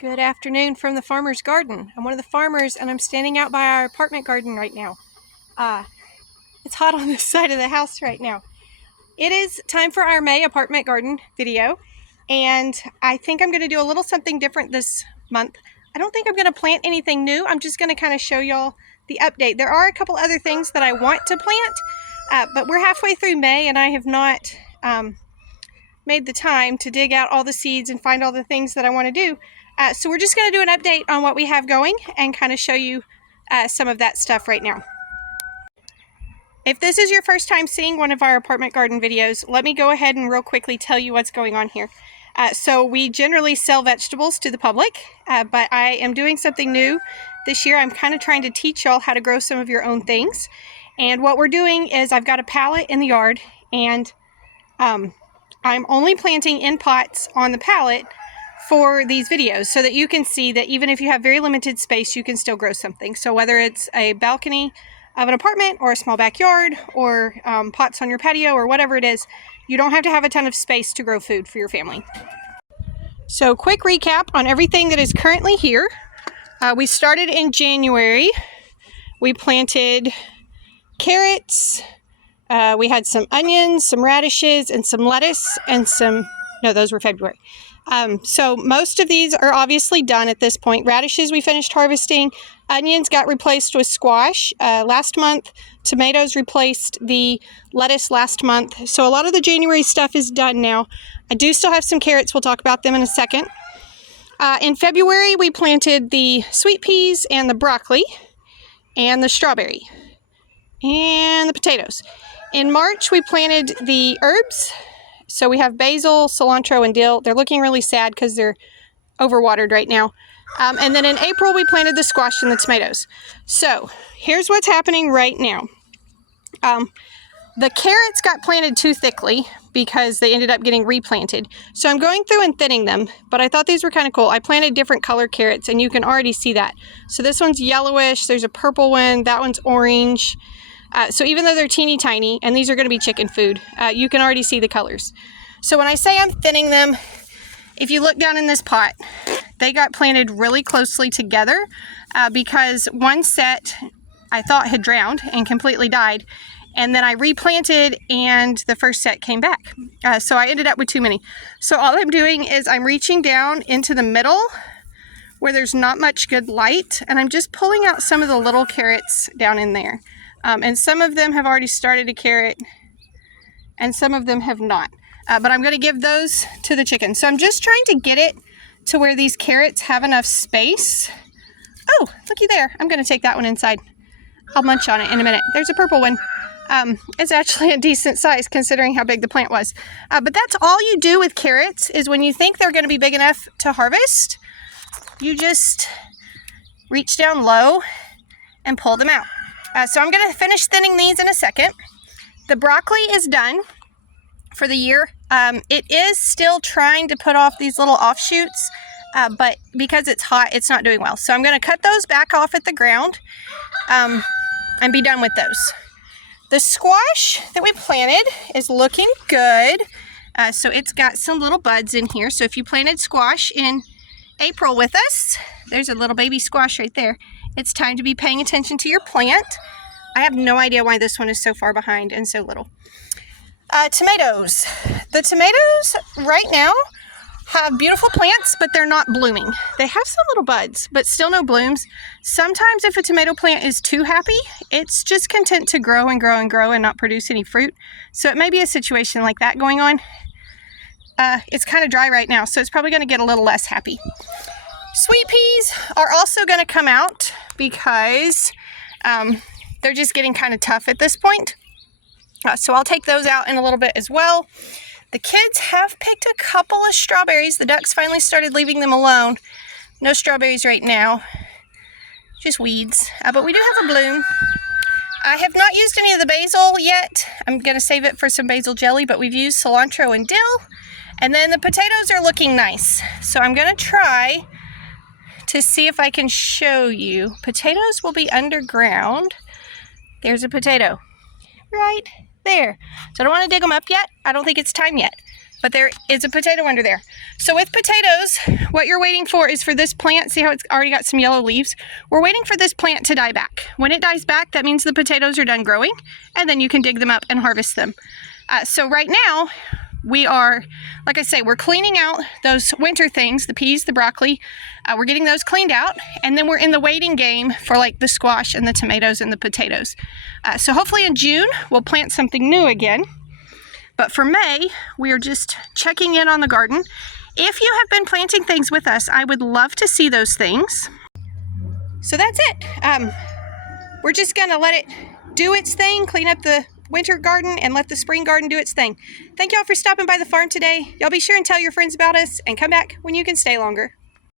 Good afternoon from the farmer's garden. I'm one of the farmers and I'm standing out by our apartment garden right now. It's hot on this side of the house right now. It is time for our May apartment garden video, and I think I'm going to do a little something different this month. I don't think I'm going to plant anything new. I'm just going to kind of show y'all the update. There are a couple other things that I want to plant, but we're halfway through May and I have not made the time to dig out all the seeds and find all the things that I want to do. So we're just going to do an update on what we have going and kind of show you some of that stuff right now. If this is your first time seeing one of our apartment garden videos, let me go ahead and real quickly tell you what's going on here. So we generally sell vegetables to the public, but I am doing something new this year. I'm kind of trying to teach y'all how to grow some of your own things. And what we're doing is I've got a pallet in the yard, and I'm only planting in pots on the pallet for these videos so that you can see that even if you have very limited space, you can still grow something. So whether it's a balcony of an apartment or a small backyard or pots on your patio or whatever it is, you don't have to have a ton of space to grow food for your family. So quick recap on everything that is currently here. We started in January. We planted carrots. We had some onions, some radishes, and some lettuce, and those were February. So most of these are obviously done at this point. Radishes we finished harvesting. Onions got replaced with squash last month. Tomatoes replaced the lettuce last month. So a lot of the January stuff is done now. I do still have some carrots. We'll talk about them in a second. In February, we planted the sweet peas and the broccoli and the strawberry and the potatoes. In March, we planted the herbs. So we have basil, cilantro, and dill. They're looking really sad because they're overwatered right now. And then in April, we planted the squash and the tomatoes. So here's what's happening right now. The carrots got planted too thickly because they ended up getting replanted. So I'm going through and thinning them, but I thought these were kind of cool. I planted different color carrots, and you can already see that. So this one's yellowish, there's a purple one, that one's orange. So even though they're teeny tiny, and these are going to be chicken food, you can already see the colors. So when I say I'm thinning them, if you look down in this pot, they got planted really closely together because one set I thought had drowned and completely died, and then I replanted and the first set came back. So I ended up with too many. So all I'm doing is I'm reaching down into the middle where there's not much good light, and I'm just pulling out some of the little carrots down in there. And some of them have already started a carrot, and some of them have not. But I'm going to give those to the chickens. So I'm just trying to get it to where these carrots have enough space. Oh, looky there. I'm going to take that one inside. I'll munch on it in a minute. There's a purple one. It's actually a decent size considering how big the plant was. But that's all you do with carrots is when you think they're going to be big enough to harvest, you just reach down low and pull them out. So I'm going to finish thinning these in a second. The broccoli is done for the year. It is still trying to put off these little offshoots, but because it's hot, it's not doing well. So I'm going to cut those back off at the ground and be done with those. The squash that we planted is looking good. So it's got some little buds in here. So if you planted squash in April with us, there's a little baby squash right there. It's time to be paying attention to your plant. I have no idea why this one is so far behind and so little. Tomatoes. The tomatoes right now have beautiful plants, but they're not blooming. They have some little buds, but still no blooms. Sometimes if a tomato plant is too happy, it's just content to grow and grow and grow and not produce any fruit. So it may be a situation like that going on. It's kind of dry right now, so it's probably going to get a little less happy. Sweet peas are also going to come out because they're just getting kind of tough at this point. So I'll take those out in a little bit as well. The kids have picked a couple of strawberries. The ducks finally started leaving them alone. No strawberries right now, just weeds. But we do have a bloom. I have not used any of the basil yet. I'm going to save it for some basil jelly, but we've used cilantro and dill. And then the potatoes are looking nice. So I'm going to try to see if I can show you. Potatoes will be underground. There's a potato right there. So I don't want to dig them up yet. I don't think it's time yet. but there is a potato under there. So with potatoes, what you're waiting for is for this plant. See how it's already got some yellow leaves? We're waiting for this plant to die back. When it dies back, that means the potatoes are done growing, and then you can dig them up and harvest them. So right now, we are, like I say, we're cleaning out those winter things, the peas, the broccoli. We're getting those cleaned out, and then we're in the waiting game for like the squash and the tomatoes and the potatoes. So hopefully in June, we'll plant something new again. But for May, we are just checking in on the garden. If you have been planting things with us, I would love to see those things. So that's it. We're just gonna let it do its thing, clean up the winter garden and let the spring garden do its thing. Thank y'all for stopping by the farm today. Y'all be sure and tell your friends about us and come back when you can stay longer.